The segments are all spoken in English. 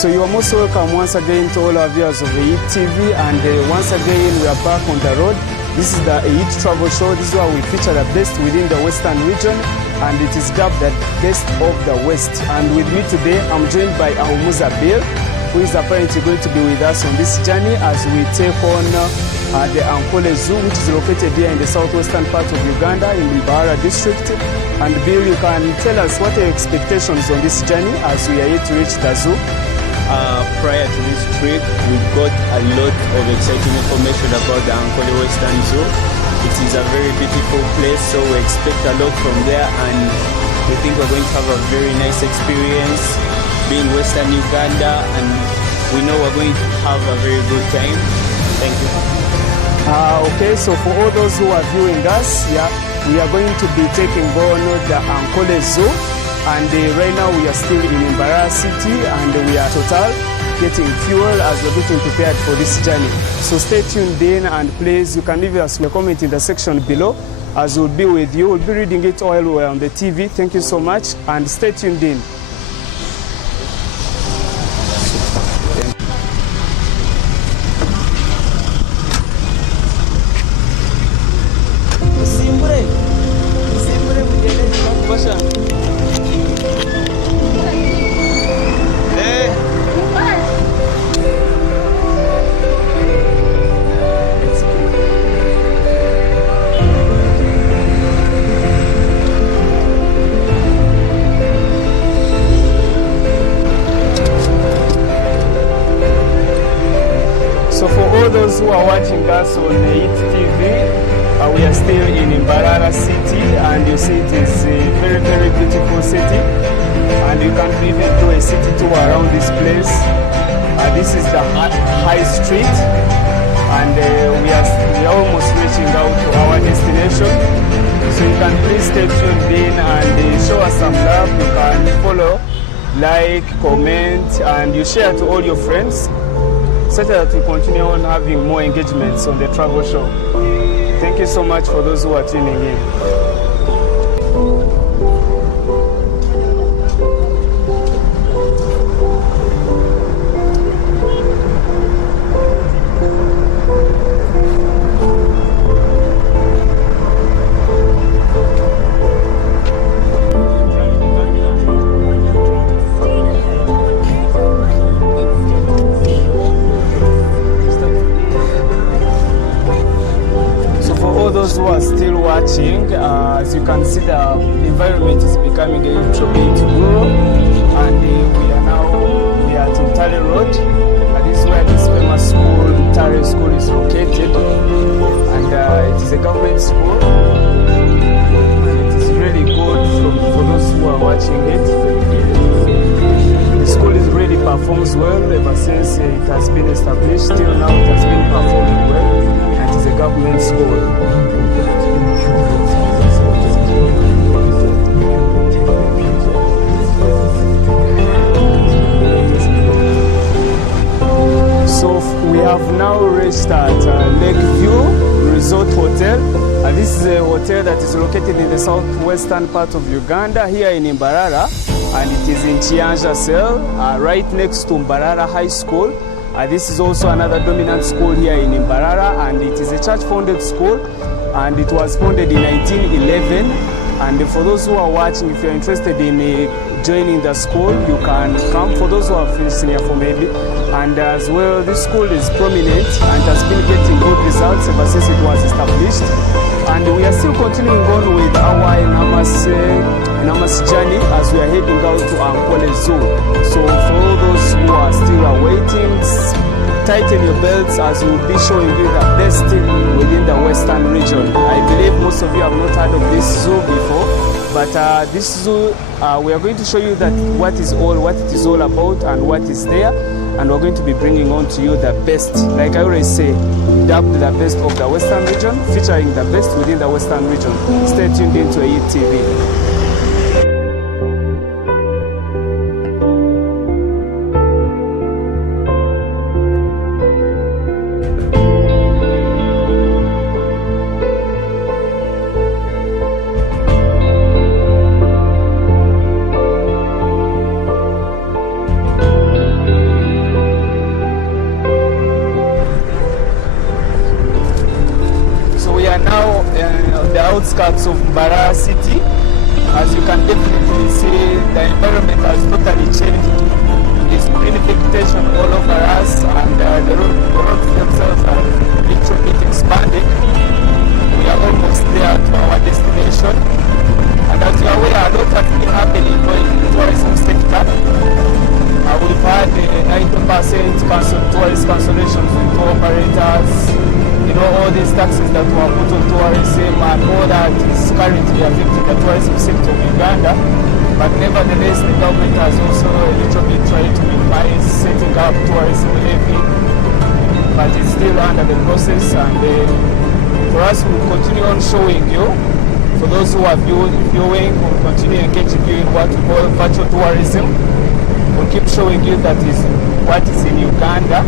So you are most welcome once again to all our viewers of EIT TV, and once again we are back on the road. This is the EIT Travel Show. This is where we feature the best within the Western region, and it is dubbed the best of the West. And with me today, I'm joined by Ahumuza Bill, who is apparently going to be with us on this journey as we take on the Ankole Zoo, which is located here in the southwestern part of Uganda in Emburara district. And Bill, you can tell us what are your expectations on this journey as we are yet to reach the zoo? Prior to this trip, we've got a lot of exciting information about the Ankole Western Zoo. It is a very beautiful place, so we expect a lot from there, and we think we're going to have a very nice experience being Western Uganda, and we know we're going to have a very good time. Thank you. Okay, so for all those who are viewing us, we are going to be taking on the Ankole Zoo, and right now we are still in Emburara city, and we are total getting fuel as we're getting prepared for this journey. So stay tuned in, and please, you can leave us a comment in the section below as we'll be with you. We'll be reading it while we're on the TV. Thank you so much, and stay tuned in. Those who are watching us on EIT TV, we are still in Emburara city, and you see it is a very, very beautiful city, and you can even do a city tour around this place. This is the high street, and we are almost reaching out to our destination. So you can please stay tuned in and show us some love. You can follow, like, comment, and you share to all your friends, so that we continue on having more engagements on the travel show. Thank you so much for those who are tuning in. Who are still watching, as you can see, the environment is becoming a little bit rural, and we are at Itaagi Road, and this is where this famous school, Itaagi School, is located, and it is a government school, and it is really good for those who are watching it. The school is really performs well ever since it has been established. Till now it has been performing well, and it is a government school. So we have now reached at Lakeview Resort Hotel. This is a hotel that is located in the southwestern part of Uganda, here in Emburara, and it is in Chianja Cell, right next to Emburara High School. This is also another dominant school here in Emburara, and it is a church-founded school, and it was founded in 1911. And for those who are watching, if you're interested in joining the school, you can come. For those who are finished senior for maybe, and as well, this school is prominent and has been getting good results ever since it was established. And we are still continuing on with our Amos journey as we are heading out to Ankole Zoo. So for all those who are still awaiting, tighten your belts as we will be showing you the best within the Western region. I believe most of you have not heard of this zoo before, but this zoo, we are going to show you that what it is all about and what is there, and we're going to be bringing on to you the best, like I always say, dubbed the best of the Western region, featuring the best within the Western region. Stay tuned into EIT TV. of Emburara city. As you can definitely see, the environment has totally changed. There's green vegetation all over us, and the roads themselves are a little bit expanded. We are almost there to our destination. And as you are aware, a lot has been happening in the tourism sector. We've had 90% tourist cancellations with tour operators. You know, all these taxes that were put on tourism and all that is currently affecting the tourism sector of Uganda. But nevertheless, the government has also a little bit tried to minimize setting up tourism levy. But it's still under the process, and for us, we'll continue on showing you. For those who are viewing, we'll continue engaging you in what we call virtual tourism. We'll keep showing you that is what is in Uganda,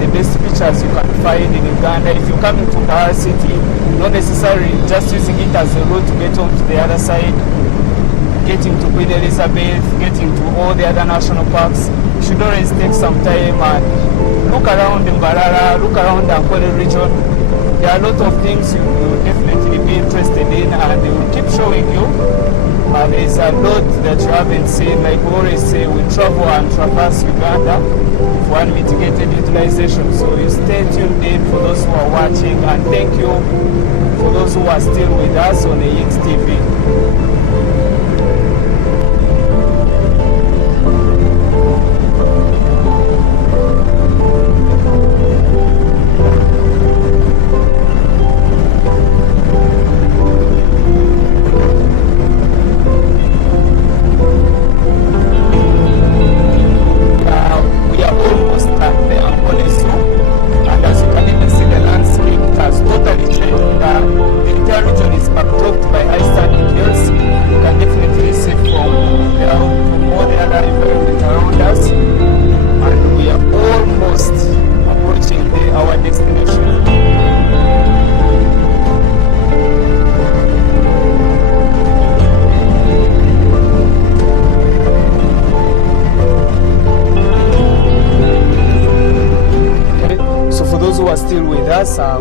the best pictures you can find in Uganda. If you come into Emburara city, not necessarily just using it as a route to get on to the other side, getting to Queen Elizabeth, getting to all the other national parks. You should always take some time and look around Emburara, look around the Ankole region. There are a lot of things you will definitely be interested in, and we will keep showing you. There's a lot that you haven't seen. Like we always say, we travel and traverse Uganda for unmitigated utilization. So you stay tuned in for those who are watching, and thank you for those who are still with us on the YIX TV.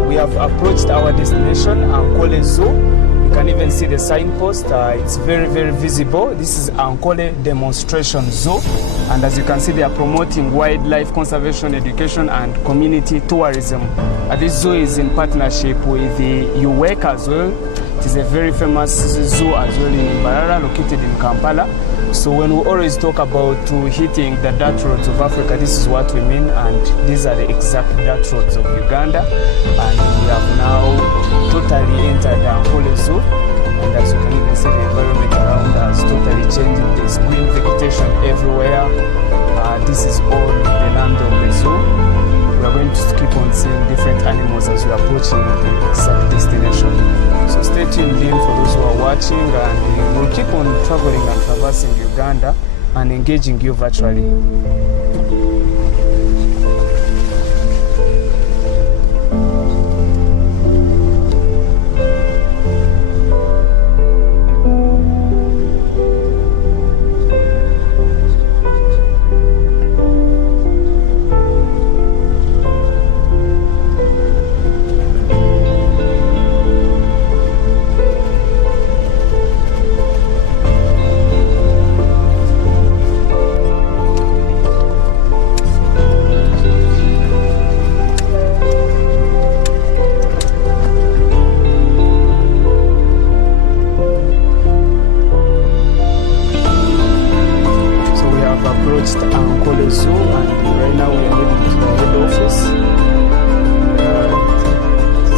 We have approached our destination, Ankole Zoo. You can even see the signpost. It's very, very visible. This is Ankole Demonstration Zoo. And as you can see, they are promoting wildlife conservation, education, and community tourism. This zoo is in partnership with the Wekesa as well. It is a very famous zoo as well in Emburara, located in Kampala. So when we always talk about hitting the dirt roads of Africa, this is what we mean, and these are the exact dirt roads of Uganda. And we have now totally entered the Ankole Zoo, and as you can even see, the environment around us totally changing. There's green vegetation everywhere. This is all the land of the zoo. We are going to keep on seeing different animals as we are approaching the exact destination. So stay tuned in for those who are watching, and we'll keep on traveling and traversing Uganda and engaging you virtually. Ankole Zoo, and right now we are heading to the head office.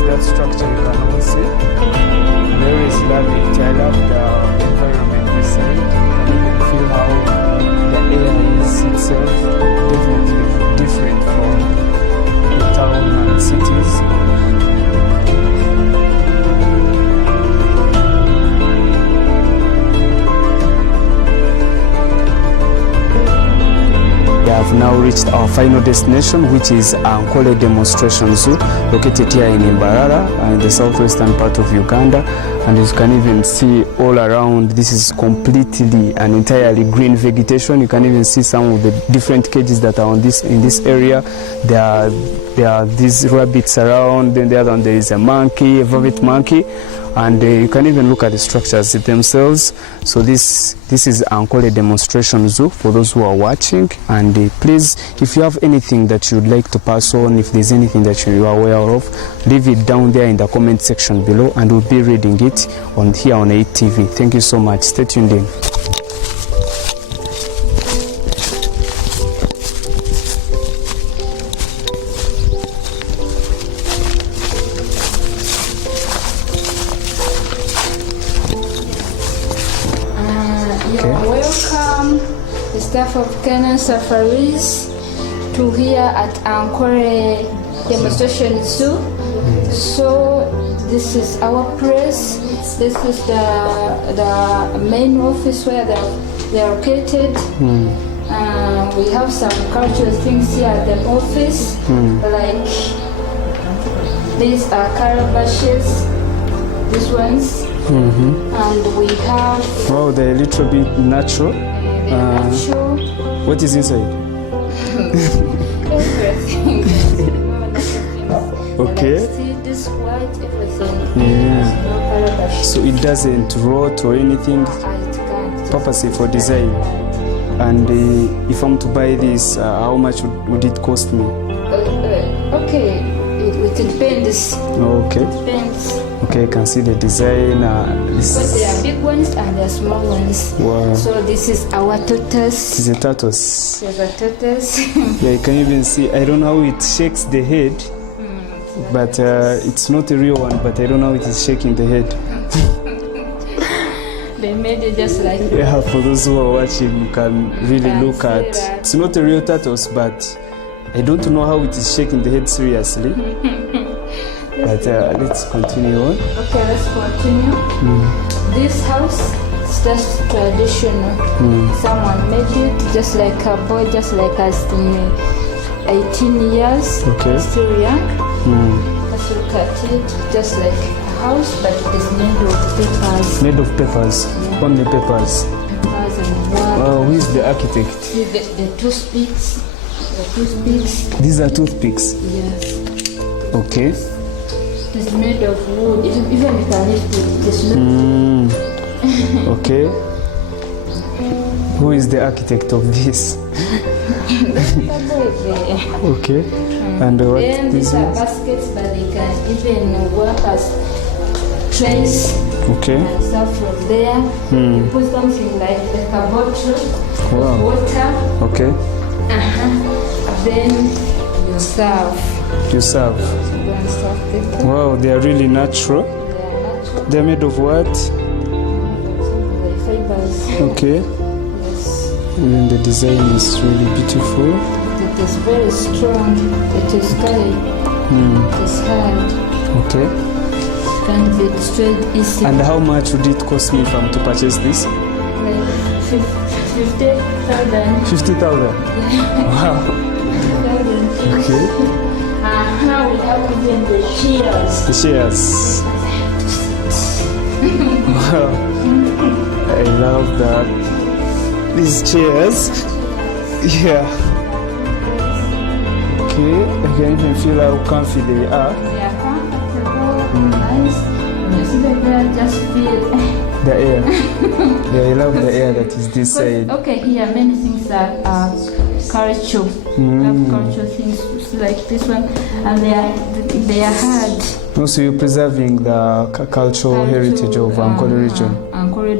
That structure you can all see. There is lovely. I love the environment this side. You can even feel how the air is itself definitely different from the town and cities. We have now reached our final destination, which is Ankole Demonstration Zoo, located here in Emburara, in the southwestern part of Uganda. And as you can even see all around, this is completely and entirely green vegetation. You can even see some of the different cages that are in this area. There are these rabbits around, then the other one there is a monkey, a vervet monkey. and you can even look at the structures themselves. So this is Ankole Demonstration Zoo for those who are watching, and please, if you have anything that you'd like to pass on, if there's anything that you are aware of, leave it down there in the comment section below, and we'll be reading it on here on ATV. Thank you so much. Stay tuned in. Welcome, the staff of Canine Safaris, to here at Ankole Demonstration Zoo. So this is our place. This is the main office where they're located. We have some cultural things here at the office, like these are calabashes, these ones. And we have... Wow, they're a little bit natural. natural. What is inside? Everything. Okay. Like, see this white, everything. Yeah. No calabash. So it doesn't rot or anything, It can't. purposely for design. And if I'm to buy this, how much would it cost me? Okay, it depends. Okay. It depends. Okay, I can see the design. Because there are big ones and there are small ones. Wow. So this is our tortoise. This is a tortoise. There's a tortoise. Yeah, you can even see, I don't know how it shakes the head, but it's not a real one, but I don't know how it is shaking the head. They made it just like that. Yeah, for those who are watching, you can really look at, that. it's not a real tortoise, but I don't know how it is shaking the head seriously. But let's continue on. Okay, let's continue. This house is just traditional. Someone made it just like a boy, just like us in 18 years. Okay. Still young. Let's look at it just like a house, but it is made of papers. Made of papers, only papers. Papers and wood. Who is the architect? See the toothpicks. The toothpicks. These are toothpicks. Yes. Okay. It's made of wood. Even you can lift it. It's not. Okay. Who is the architect of this? Okay. And what Then this these are is? baskets, but they can even work as trays Okay. and stuff from there. You put something like a bottle Wow. of water. Okay. Then you serve. You serve. You go and serve people. Wow, they are really natural. They are natural. They are made of what? Something like fibers. Okay. Yes. And the design is really beautiful. It is very strong. It is curly. It is hard. Okay. Can't be destroyed easily. And how much would it cost me if I'm to purchase this? Like 50,000. 50,000. Wow. 50,000. Okay. We have even the chairs. The chairs. Wow. I love that. These chairs. Yeah. Okay. I can even feel how comfy they are. They are comfortable, nice. You sit there, just feel. The air. Yeah, I love the air that is this side. Okay, here many things are cultural. We have cultural things like this one, and they are hard. Also, you're preserving the cultural heritage of Ankole region. Ankole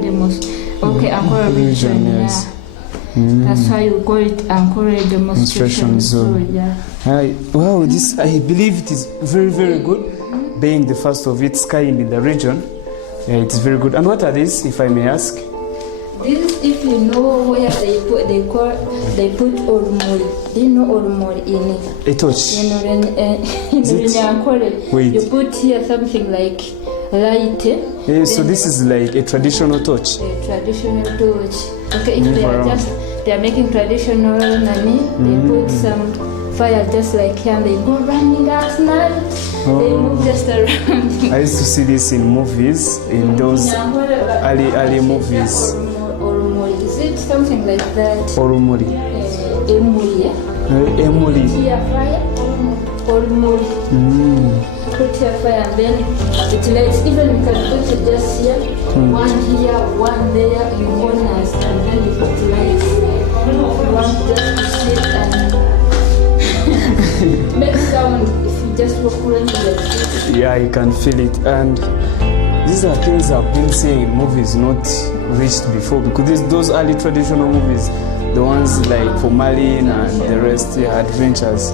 Ankole region, yes. yeah. That's why you call it Ankole Demonstration Zoo. Yeah. Wow, this, I believe it is very, very good. Being the first of its kind in the region. Yeah, it's very good. And what are these, if I may ask? This, if you know where they put ormoli. Do you know ormoli in A torch. in Ankole? Wait. You put here something like light. Yeah, so this is like a traditional torch. A traditional torch. Okay, if Move they are around. they are making traditional nani, they put some fire just like here and they go running at night. They move just around. I used to see this in movies, in those early movies. Ormoli. Is it something like that? Orumuri. Emuli. Emuli. Here fire. more. Put here fire and then it lights. Even you can put it just here, one here, one there, you bonus, and then you put lights. If you want just to sit and make sound, if you just walk around like this. Yeah, you can feel it. And these are things I've been seeing in movies not reached before, because those early traditional movies, the ones like for Marlin and the rest, adventures.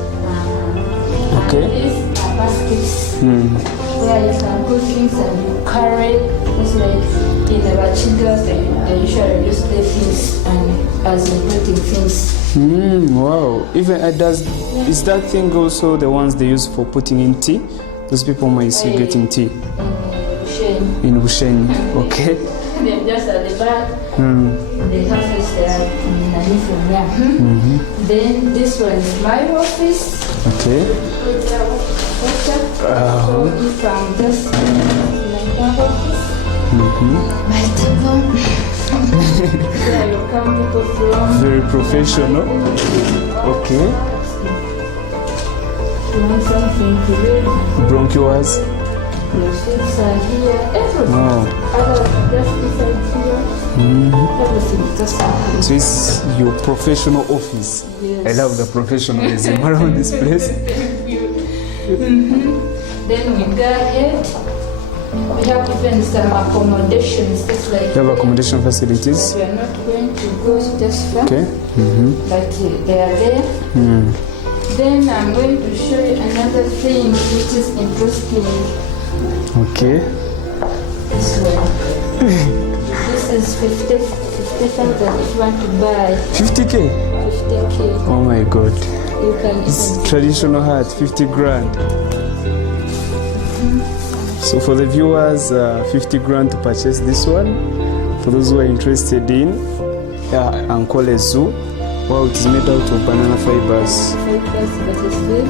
Okay. These are baskets where you can put things and you carry. It's like in the Bachigas, they usually use the things and as putting things. Wow. Even is that thing also the ones they use for putting in tea? Those people might see getting tea. In Bushenyi. Okay. They're just at the back. The houses there from there. Then this one is my office. Okay. So if I'm just like that office, my table. Where you come people from. Very professional. Okay. You want something to read? Bronchioles. Your sheets are here. Everything. Wow. Just beside here. Everything just So it's your professional office. Yes. I love the professionalism around this place. Then we go ahead. We have even some accommodations, just like You have accommodation facilities. we are not going to go just far, Okay. but they are there. Then I'm going to show you another thing which is interesting. Okay. This one. This is 50,000 if you want to buy 50K. 50K. Oh my God. You can It's even traditional hat, 50 grand. So for the viewers, 50 grand to purchase this one. For those who are interested in Ankole Zoo, wow, it is made out of banana fibers. focus, but it's good.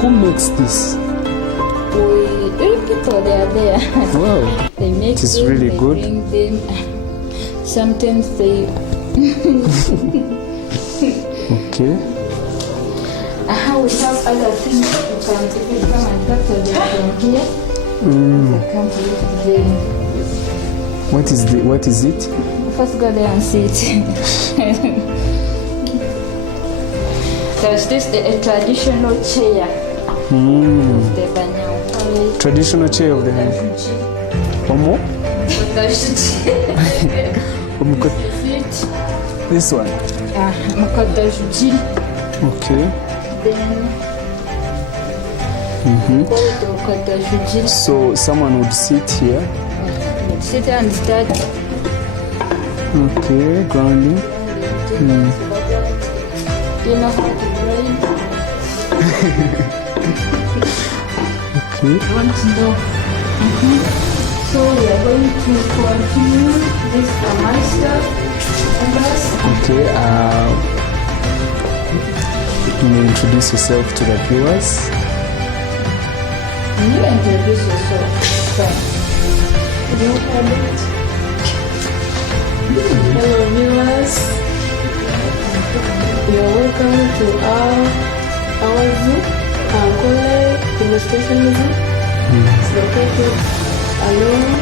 Who makes this? We people, they are there. Wow. They make It is them, really they good. bring them. Sometimes they Okay. how we have other things you can even come and capture them from here. They come to look at them. What is it? First go there and see it. There's this a traditional chair. The Banyankole. Traditional chair of the hand. Omo? This one. Mukadajuji. Okay. Then Mukadajuji. So someone would sit here. Sit and start. Okay, grounding. You know how to grind? Okay. I want to know. So we are going to continue this master. Okay. You may introduce yourself to the viewers. You introduce yourself. Fine. You have it. Hello viewers, you're welcome to our zoo, Ankole Demonstration Zoo. It's located along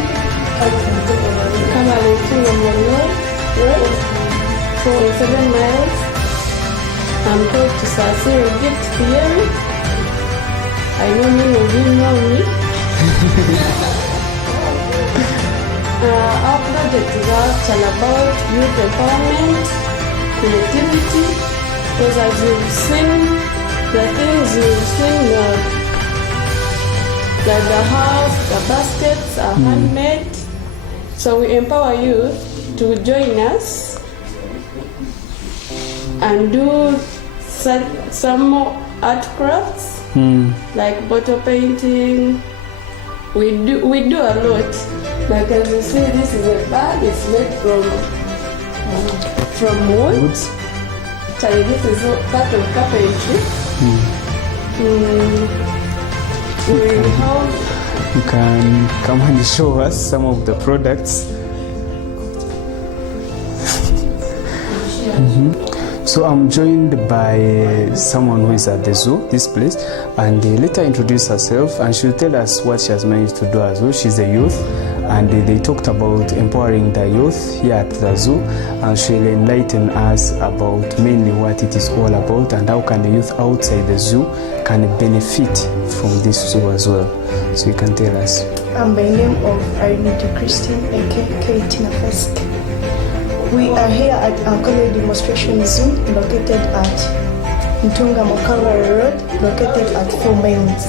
Kabalentunga Road for 7 miles. I'm called to Sasiri Gift Theory. I know many of you know me. Our project is all about youth empowerment, creativity, because as you've seen, the things you've seen, like the house, the baskets are handmade. So we empower you to join us and do some more art crafts, like bottle painting. We do a lot. Like as you see, this is a bag. It's made from wood. Sorry, this is all part of carpentry. You can come and show us some of the products. So I'm joined by someone who is at the zoo, this place, and let her introduce herself and she'll tell us what she has managed to do as well. She's a youth, and they talked about empowering the youth here at the zoo, and she'll enlighten us about mainly what it is all about and how can the youth outside the zoo can benefit from this zoo as well. So you can tell us. I'm by name of Arnita Christine, aka Tina Fesk. We are here at Ankole Demonstration Zoo, located at Ntunga Mokara Road, located at 4 Miles.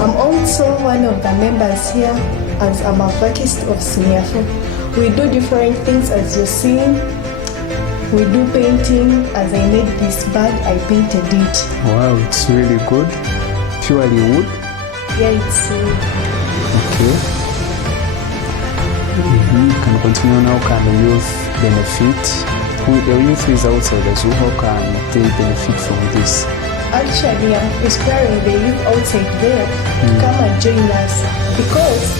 I'm also one of the members here as I'm a vacist of Siniafu. We do different things as you're seeing. We do painting. As I made this bag, I painted it. Wow, it's really good. Purely wood. Yeah, it's wood. Okay. Can continue now. Can the youth benefit? The youth who is outside the zoo, how can they benefit from this? Actually, I'm inspiring the youth outside there to come and join us, because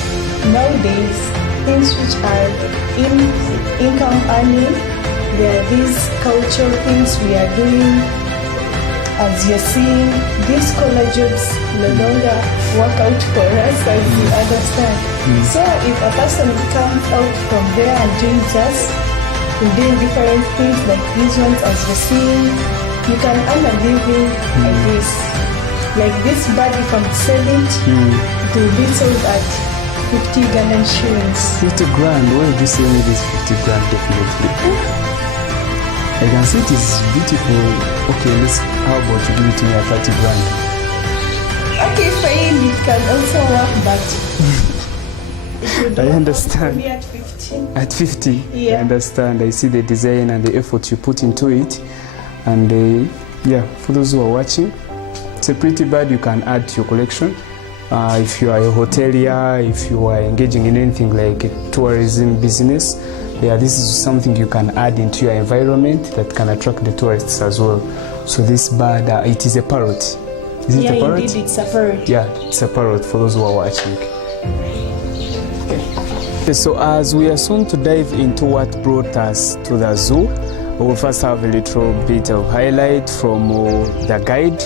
nowadays things which are in income earning, there are these cultural things we are doing. As you're seeing, these scholar jobs no longer work out for us, as you understand. So if a person comes out from there and joins us in doing different things like these ones as you're seeing, you can earn a living like this. Like this bag, if I'm selling it, it will be sold at 50 Ugandan shillings. 50 grand, why would you sell me this 50 grand definitely? I can see it is beautiful. Okay, how about you give it to me at 30 grand? Okay, fine, it can also work, but I understand. only at 50. At 50? Yeah. I understand. I see the design and the effort you put into it. And yeah, for those who are watching, it's a pretty bad you can add to your collection. If you are a hotelier, if you are engaging in anything like a tourism business, yeah, this is something you can add into your environment that can attract the tourists as well. So this bird, it is a parrot. Is it a parrot? Indeed, it's a parrot. Yeah, it's a parrot for those who are watching. Okay, so as we are soon to dive into what brought us to the zoo, we will first have a little bit of highlight from the guide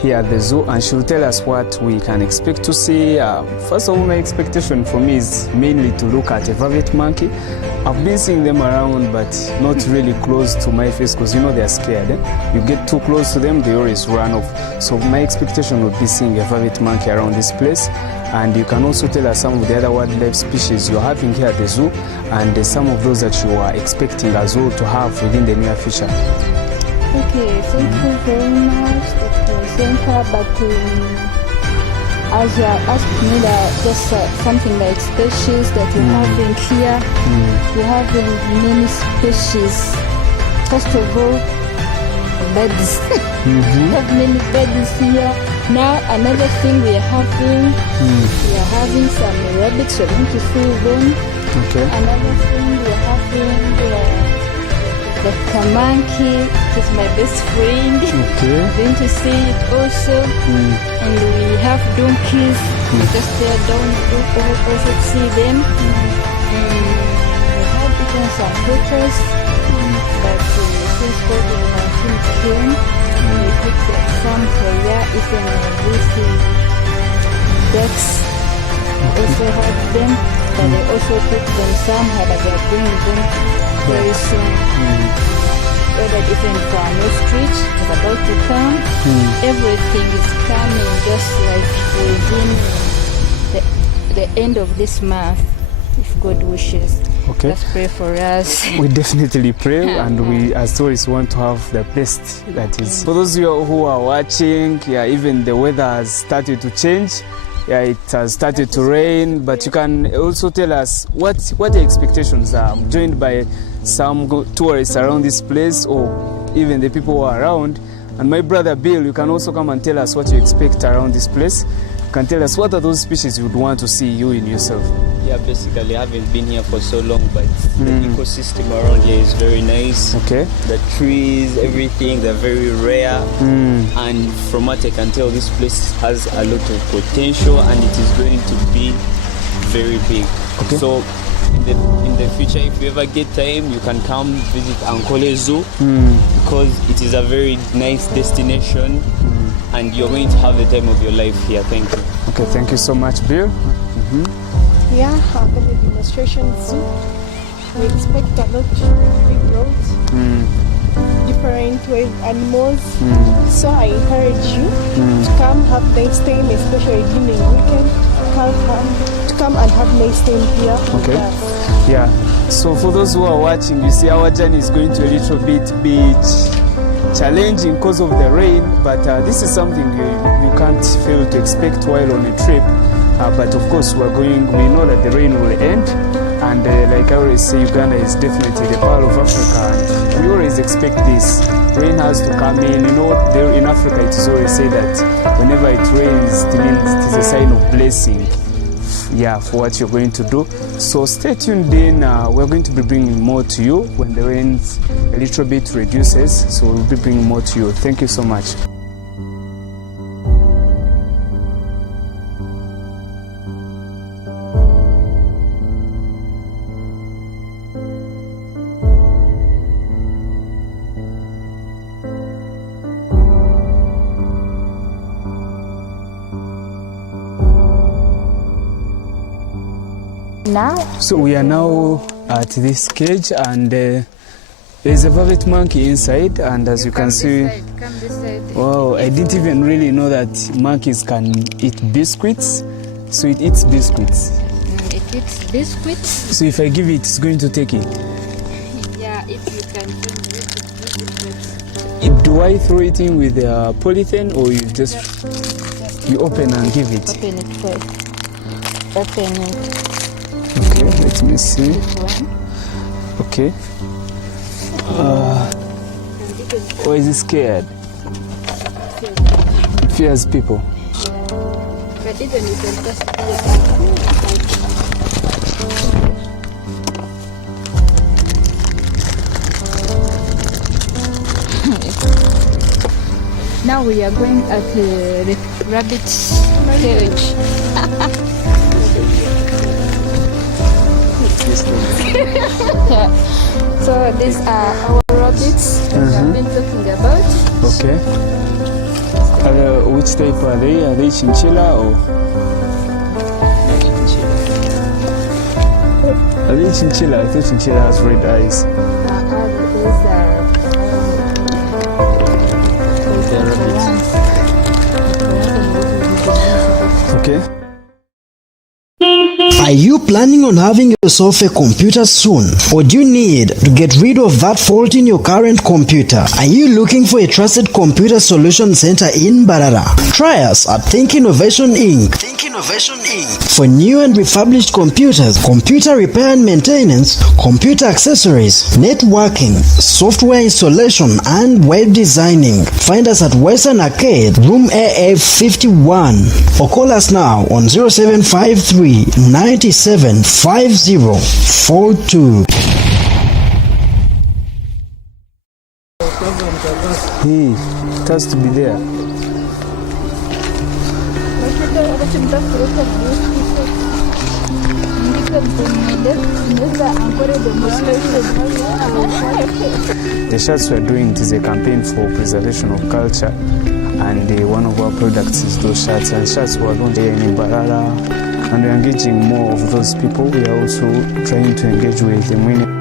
here at the zoo, and she'll tell us what we can expect to see. First of all, my expectation for me is mainly to look at a vervet monkey. I've been seeing them around, but not really close to my face, because you know they're scared. You get too close to them, they always run off. So my expectation would be seeing a vervet monkey around this place. And you can also tell us some of the other wildlife species you're having here at the zoo, and some of those that you are expecting as well to have within the near future. Okay, thank you very much, Dr. Center, but as you are asking me that just something like species that you're having here, we're having many species. First of all, birds. We have many birds here. Now another thing we are having some rabbits. We're going to see them. Okay. Another thing we are having the kamanki, which is my best friend. Okay. Going to see it also. And we have donkeys. Just there down, also see them. We have even some critters. But since COVID-19 came, we put some here, even these ducks. Also have them, but they also put them somehow, but they are bringing them very soon. Ordered even for an ostrich is about to come. Everything is coming just like within the end of this month, if God wishes. Okay. Let's pray for us. We definitely pray, and we as tourists want to have the best that is. For those of you who are watching, yeah, even the weather has started to change. Yeah, it has started to rain, but you can also tell us what the expectations are. I'm joined by some tourists around this place, or even the people who are around. And my brother Bill, you can also come and tell us what you expect around this place. You can tell us what are those species you would want to see you in yourself. Yeah, basically I haven't been here for so long, but the ecosystem around here is very nice. Okay. The trees, everything, they're very rare. And from what I can tell, this place has a lot of potential and it is going to be very big. Okay. So in the future, if you ever get time, you can come visit Ankole Zoo because it is a very nice destination and you're going to have the time of your life here. Thank you. Okay, thank you so much, Bill. Yeah, Ankole Demonstration Zoo. We expect a lot of big roads, different wild animals. So I encourage you to come have nice time, especially during the weekend. To come and have nice time here. Okay. Yeah. So for those who are watching, you see our journey is going to a little bit challenging because of the rain, but this is something you can't fail to expect while on a trip. But of course, we know that the rain will end. And like I always say, Uganda is definitely the pearl of Africa. And we always expect this. Rain has to come in. You know, in Africa, it is always said that whenever it rains, it is a sign of blessing. Yeah, for what you're going to do. So stay tuned in. We're going to be bringing more to you when the rain a little bit reduces. So we'll be bringing more to you. Thank you so much. So we are now at this cage and there's a velvet monkey inside, and as you can see, wow, I didn't even really know that monkeys can eat biscuits. So it eats biscuits. It eats biscuits. So if I give it, it's going to take it. Yeah, if you can bring it. Do I throw it in with polythene, or you just you open and give it? Open it first. Open it. Okay, let me see. Okay. Or is it scared? Fears people. But even you can just Now we are going at the rabbit's cage. Yeah. So these are our rabbits that I've been talking about. Okay. Which type are they? Are they chinchilla or? Are they chinchilla? I thought chinchilla has red eyes. Okay. Are you planning on having yourself a computer soon? Or do you need to get rid of that fault in your current computer? Are you looking for a trusted computer solution center in Emburara? Try us at Think Innovation Inc. For new and refurbished computers, computer repair and maintenance, computer accessories, networking, software installation, and web designing. Find us at Western Arcade, Room AA51, or call us now on 0753 97 5042. Hey, it has to be there. The shirts we are doing, it is a campaign for preservation of culture, and one of our products is those shirts, and shirts we are launching in Emburara, and we are engaging more of those people. We are also trying to engage with the Mwine.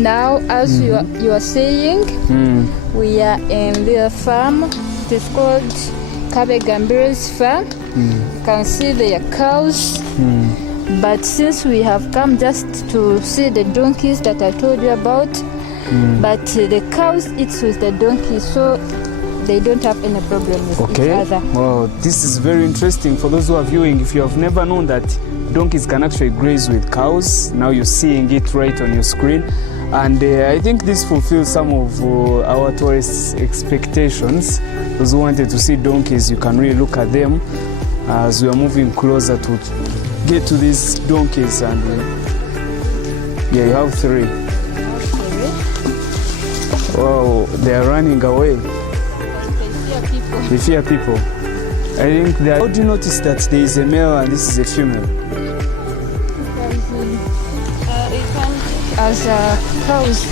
Now, as you are seeing, we are in their farm. It is called Kabegambiri's farm. You can see their cows. But since we have come just to see the donkeys that I told you about, but the cows eat with the donkeys, so they don't have any problem with each other. Well, this is very interesting for those who are viewing. If you have never known that donkeys can actually graze with cows, now you're seeing it right on your screen. And I think this fulfills some of our tourists' expectations. Those who wanted to see donkeys, you can really look at them as we are moving closer to get to these donkeys. And yeah, you have 3. Wow, they are running away. They fear people. I think that. How do you notice that there is a male and this is a female? As cows.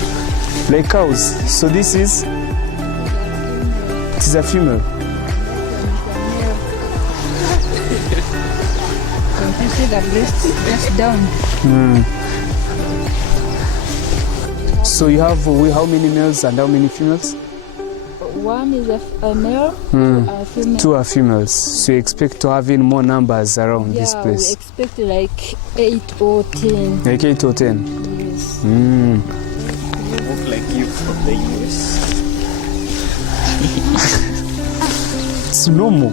Like cows. So this is. It is a female. You see the breast down. So you have how many males and how many females? One is a male, 2 are female. 2 are females. So you expect to have in more numbers around this place? We expect like 8 or 10. Like 8 or 10? Yes. You look like you from the US. It's normal.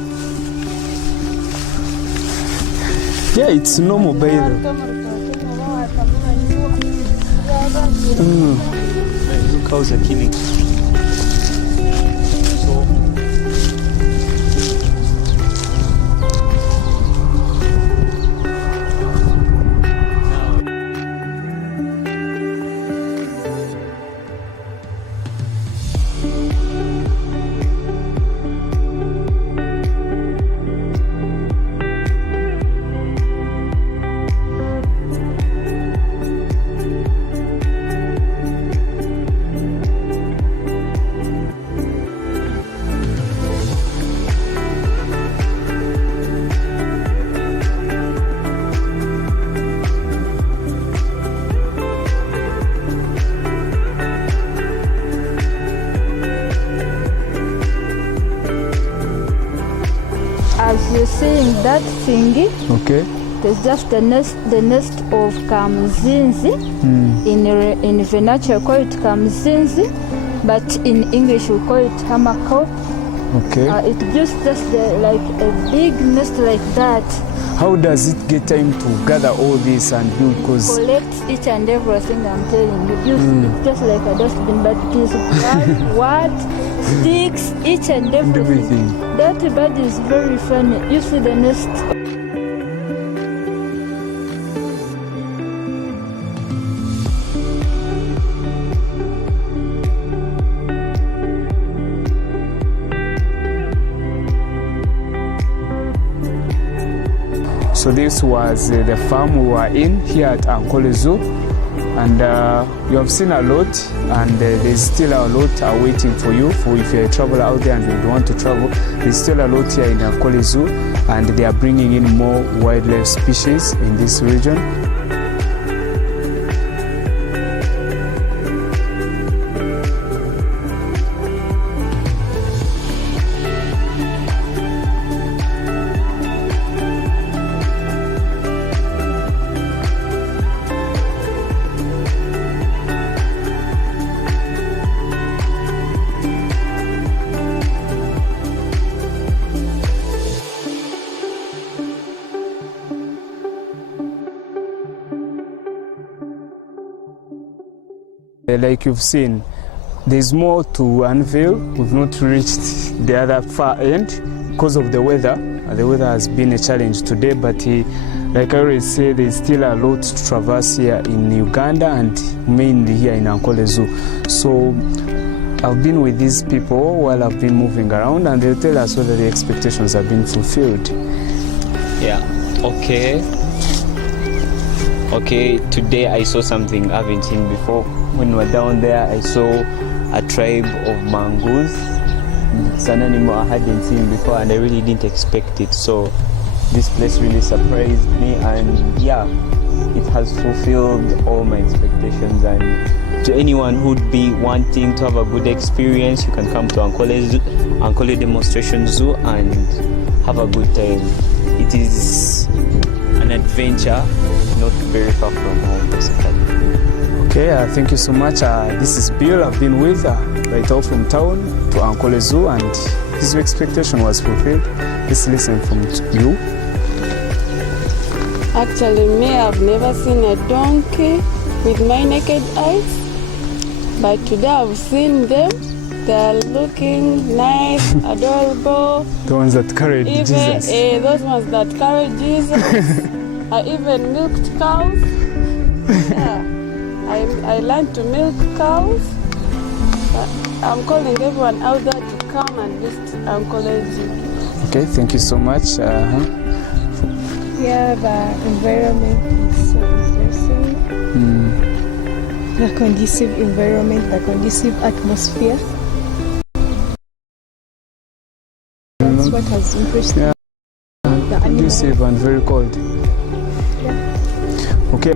Yeah, it's normal, by the Look how they're killing. As you're seeing that thingy, there's just the nest of Kamzinzi. In vernacular we call it Kamzinzi, but in English we call it hammercock. It gives just like a big nest like that. How does it get time to gather all this and build? Because collect each and everything, I'm telling you. It's just like a dustbin, but it is sticks, each and everything. That bird is very funny. You see the nest. So this was the farm we were in here at Ankole Zoo, and you have seen a lot, and there's still a lot waiting for you. For if you're a traveler out there and you want to travel, there's still a lot here in Ankole Zoo, and they are bringing in more wildlife species in this region. Like you've seen, there's more to unveil. We've not reached the other far end because of the weather. The weather has been a challenge today, but like I already said, there's still a lot to traverse here in Uganda and mainly here in Ankole Zoo. So I've been with these people while I've been moving around, and they'll tell us whether the expectations have been fulfilled. Yeah, okay, today I saw something I haven't seen before. When we were down there, I saw a tribe of mongoose. It's an animal I hadn't seen before, and I really didn't expect it. So this place really surprised me, and yeah, it has fulfilled all my expectations. And to anyone who'd be wanting to have a good experience, you can come to Ankole Demonstration Zoo and have a good time. It is an adventure not very far from home, basically. Okay, thank you so much. This is Bill. I've been with right out from town to Ankole Zoo, and his expectation was fulfilled. Let's listen from you. Actually, me, I've never seen a donkey with my naked eyes, but today I've seen them. They are looking nice, adorable. The ones that carried Jesus. Those ones that carried Jesus. I even milked cows. Yeah, I learned to milk cows. I'm calling everyone out there to come and visit Ankole Zoo. Okay, thank you so much. Yeah, the environment is so interesting. The conducive environment, the conducive atmosphere. That's what has interested me. The Conducive and very cold. Yeah. Okay.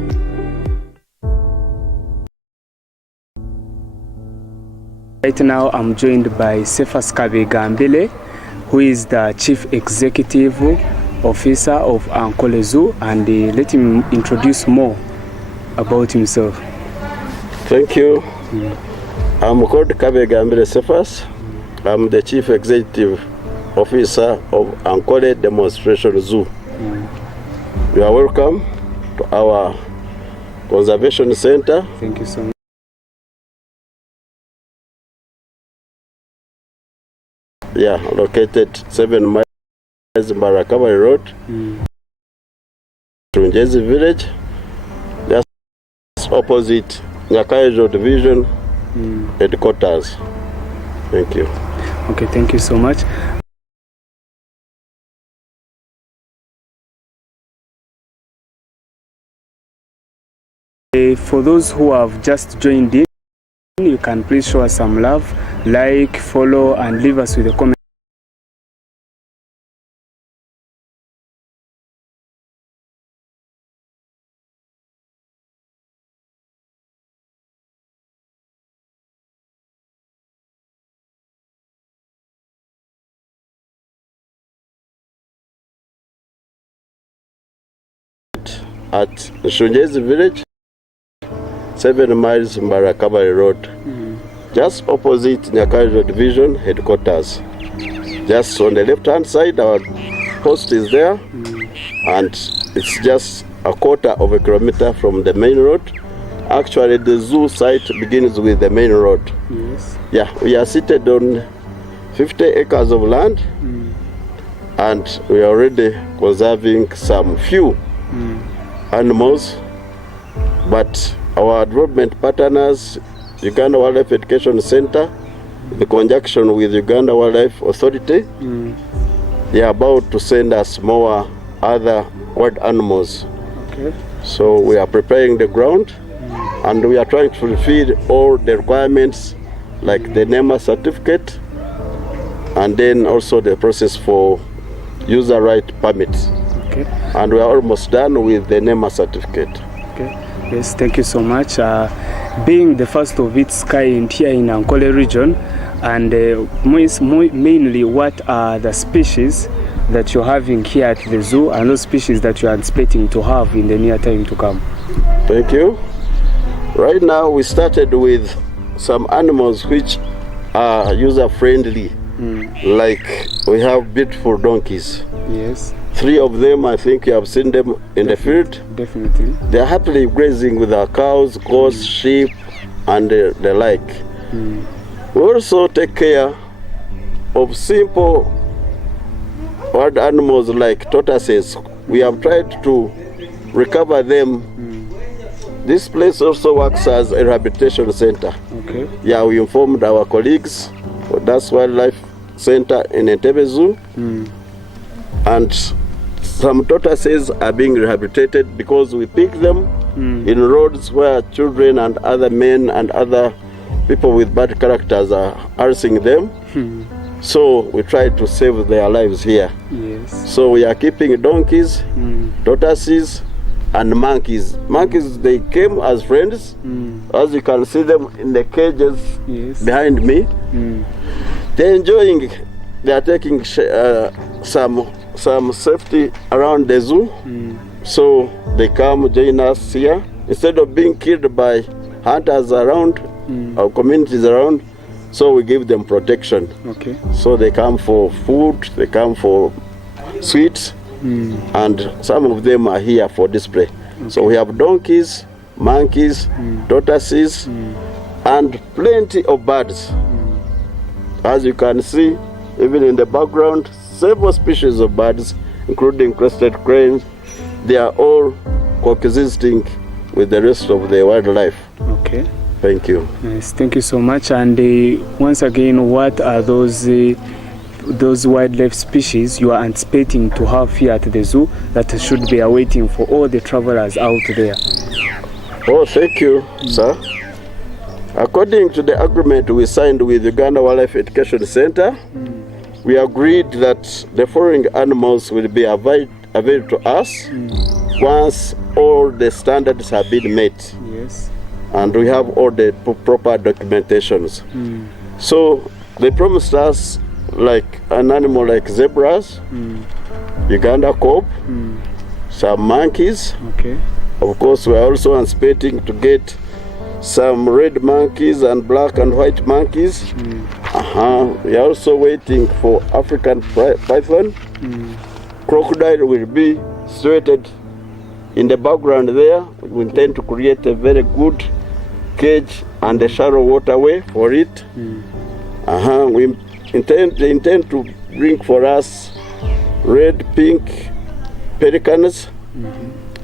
Right now I'm joined by Cephas Kabegambele, who is the Chief Executive Officer of Ankole Zoo, and let him introduce more about himself. Thank you. I'm called Kabegambele Cephas. I'm the Chief Executive Officer of Ankole Demonstration Zoo. You are welcome to our Conservation Center. Thank you so much. Yeah, located 7 miles Mpaka Road, Tunjezi Village, just opposite Nyakaejo Division headquarters. Thank you. Okay, thank you so much. For those who have just joined in, you can please show us some love, like, follow, and leave us with a comment. At Tunjezi Village, 7 miles Mpaka Road, just opposite Nyakaejo Division headquarters. Just on the left-hand side, our post is there, and it's just a quarter of a kilometer from the main road. Actually, the zoo site begins with the main road. Yes. Yeah, we are seated on 50 acres of land, and we are already conserving some few animals, but our development partners, Uganda Wildlife Education Center, in conjunction with Uganda Wildlife Authority, they are about to send us more other wild animals. Okay. So we are preparing the ground, and we are trying to fulfill all the requirements like the NEMA certificate, and then also the process for user right permits. Okay. And we are almost done with the NEMA certificate. Okay. Yes, thank you so much. Being the first of its kind here in Ankole region, and mainly what are the species that you're having here at the zoo, and those species that you are expecting to have in the near time to come? Thank you. Right now we started with some animals which are user-friendly, like we have beautiful donkeys. Yes. 3 of them, I think you have seen them in the field. Definitely. They are happily grazing with our cows, goats, sheep, and the like. We also take care of simple wild animals like tortoises. We have tried to recover them. This place also works as a rehabilitation center. Okay. Yeah, we informed our colleagues, that's Wildlife Center in Entebbe Zoo, and some tortoises are being rehabilitated because we pick them in roads where children and other men and other people with bad characters are harassing them. So we try to save their lives here. Yes. So we are keeping donkeys, tortoises, and monkeys. Monkeys, they came as friends. As you can see them in the cages behind me. They're enjoying, they are taking some safety around the zoo. So they come join us here. Instead of being killed by hunters around, our communities around, so we give them protection. Okay. So they come for food, they come for sweets, and some of them are here for display. So we have donkeys, monkeys, tortoises, and plenty of birds. As you can see, even in the background, several species of birds, including crested cranes, they are all coexisting with the rest of the wildlife. Okay. Thank you. Yes, thank you so much. And once again, what are those wildlife species you are anticipating to have here at the zoo that should be awaiting for all the travelers out there? Oh, thank you, sir. According to the agreement we signed with Uganda Wildlife Education Center, we agreed that the following animals will be available to us once all the standards have been met. Yes. And we have all the proper documentations. So they promised us like an animal like zebras, Uganda kobe, some monkeys. Okay. Of course, we are also anticipating to get some red monkeys and black and white monkeys. We are also waiting for African python. Crocodile will be situated in the background there. We intend to create a very good cage and a shallow waterway for it. We intend to bring for us red, pink pelicans.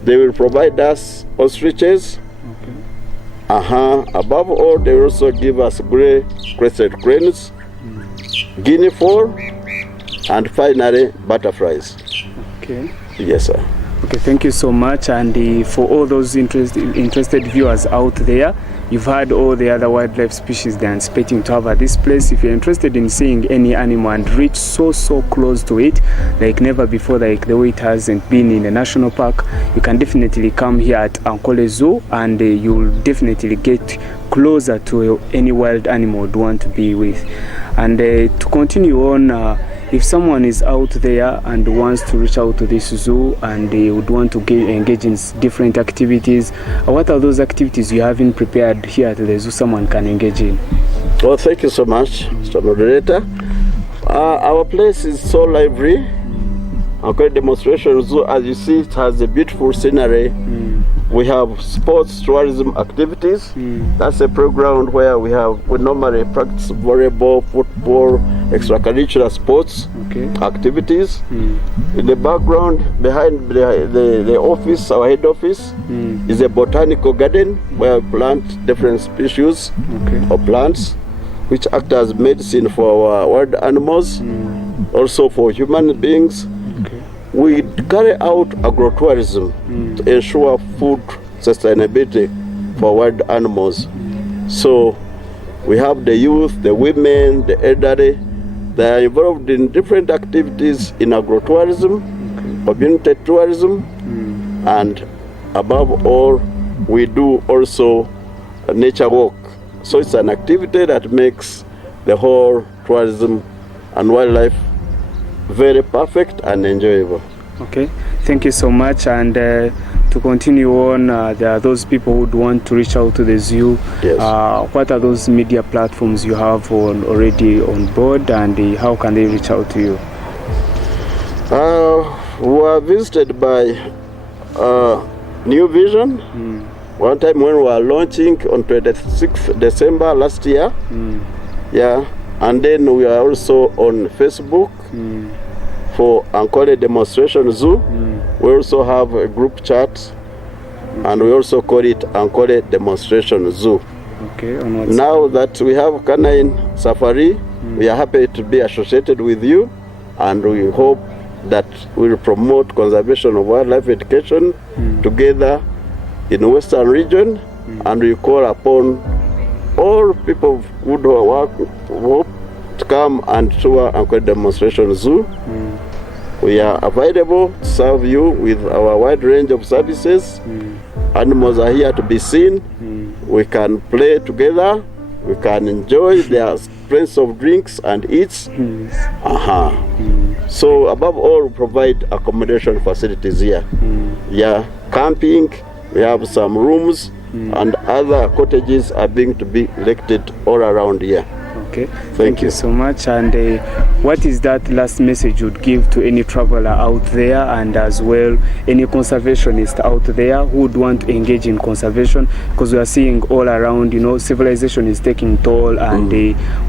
They will provide us ostriches. Above all, they will also give us gray crested cranes, guinea fowl, and finally butterflies. Okay. Yes, sir. Okay, thank you so much. And for all those interested viewers out there, you've heard all the other wildlife species they're anticipating to have at this place. If you're interested in seeing any animal and reach so close to it, like never before, like the way it hasn't been in the national park, you can definitely come here at Ankole Zoo, and you'll definitely get closer to any wild animal you'd want to be with. And to continue on, if someone is out there and wants to reach out to this zoo and they would want to engage in different activities, what are those activities you haven't prepared here at the zoo someone can engage in? Well, thank you so much, Mr. Moderator. Our place is so lively. Ankole Demonstration Zoo, as you see, it has a beautiful scenery. We have sports tourism activities. That's a program where we normally practice volleyball, football, extracurricular sports activities. In the background, behind the office, our head office, is a botanical garden where we plant different species of plants, which act as medicine for our wild animals, also for human beings. We carry out agrotourism to ensure food sustainability for wild animals. So we have the youth, the women, the elderly. They are involved in different activities in agrotourism, community tourism, and above all, we do also a nature walk. So it's an activity that makes the whole tourism and wildlife very perfect and enjoyable. Okay, thank you so much. And to continue on, there are those people who would want to reach out to the zoo. Yes. What are those media platforms you have already on board, and how can they reach out to you? We were visited by New Vision. One time when we were launching on 26th December last year. And then we are also on Facebook for Ankole Demonstration Zoo. We also have a group chat, and we also call it Ankole Demonstration Zoo. Okay. Now that we have Canine Safari, we are happy to be associated with you, and we hope that we will promote conservation of wildlife education together in the Western region, and we call upon all people who hope to come and tour Ankole Demonstration Zoo. We are available to serve you with our wide range of services. Animals are here to be seen. We can play together. We can enjoy their plenty of drinks and eats. So above all, we provide accommodation facilities here. Yeah, camping. We have some rooms and other cottages are being to be erected all around here. Okay, thank you so much. And what is that last message you'd give to any traveler out there, and as well any conservationist out there who would want to engage in conservation? Because we are seeing all around, you know, civilization is taking toll, and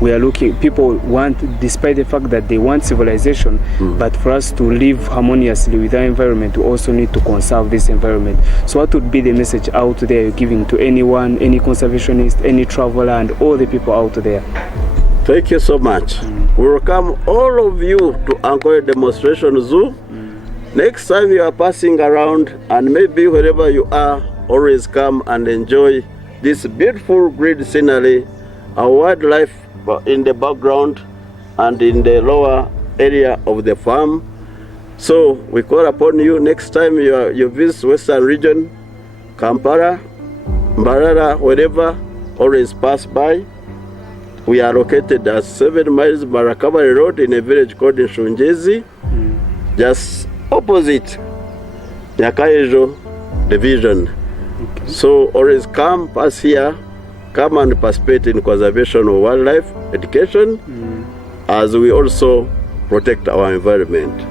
we are looking, people want, despite the fact that they want civilization, but for us to live harmoniously with our environment, we also need to conserve this environment. So what would be the message out there you're giving to anyone, any conservationist, any traveler, and all the people out there? Thank you so much. We welcome all of you to Ankole Demonstration Zoo. Next time you are passing around, and maybe wherever you are, always come and enjoy this beautiful green scenery, our wildlife in the background and in the lower area of the farm. So we call upon you next time you visit Western region, Kampala, Emburara, wherever, always pass by. We are located at 7 miles Barakabari Road in a village called Nshunjezi, just opposite Nyakaejo Division. So always come, pass here, come and participate in conservation of wildlife, education, as we also protect our environment.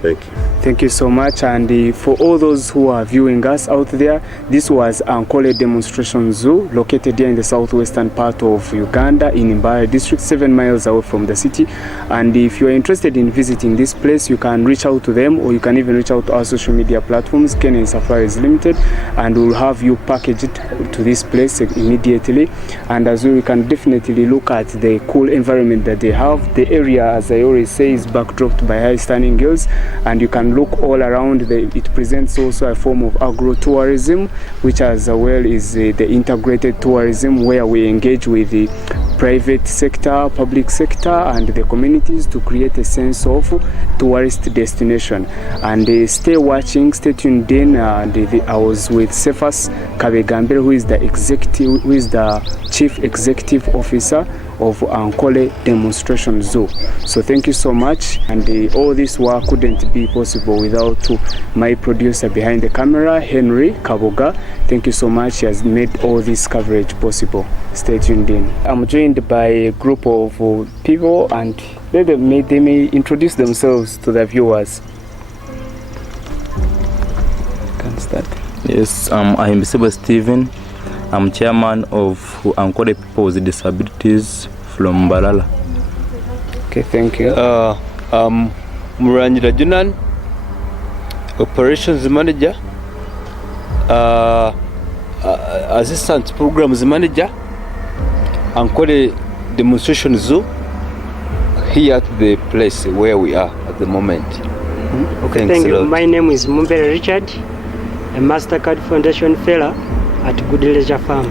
Thank you. Thank you so much. And for all those who are viewing us out there, this was Ankole Demonstration Zoo, located here in the southwestern part of Uganda, in Emburara district, 7 miles away from the city. And if you are interested in visiting this place, you can reach out to them, or you can even reach out to our social media platforms, Canine Safaris Limited, and we'll have you packaged to this place immediately. And as well, you can definitely look at the cool environment that they have. The area, as I always say, is backdropped by high standing hills, and you can look all around. It presents also a form of agro-tourism, which as well is the integrated tourism, where we engage with the private sector, public sector, and the communities to create a sense of tourist destination. And stay watching, stay tuned in. I was with Cephas Kabegambere, who is the Chief Executive Officer of Ankole Demonstration Zoo. So thank you so much. And all this work couldn't be possible without my producer behind the camera, Henry Kaboga. Thank you so much. He has made all this coverage possible. Stay tuned in. I'm joined by a group of people, and they may introduce themselves to the viewers. Can start. Yes, I'm Devin. I'm chairman of Ankole People with Disabilities from Emburara. Okay, thank you. I'm Murangira Junan, Operations Manager, Assistant Programs Manager, Ankole Demonstration Zoo, here at the place where we are at the moment. Okay, thank you. My name is Mumbere Richard, a MasterCard Foundation Fellow at Good Leisure Farm.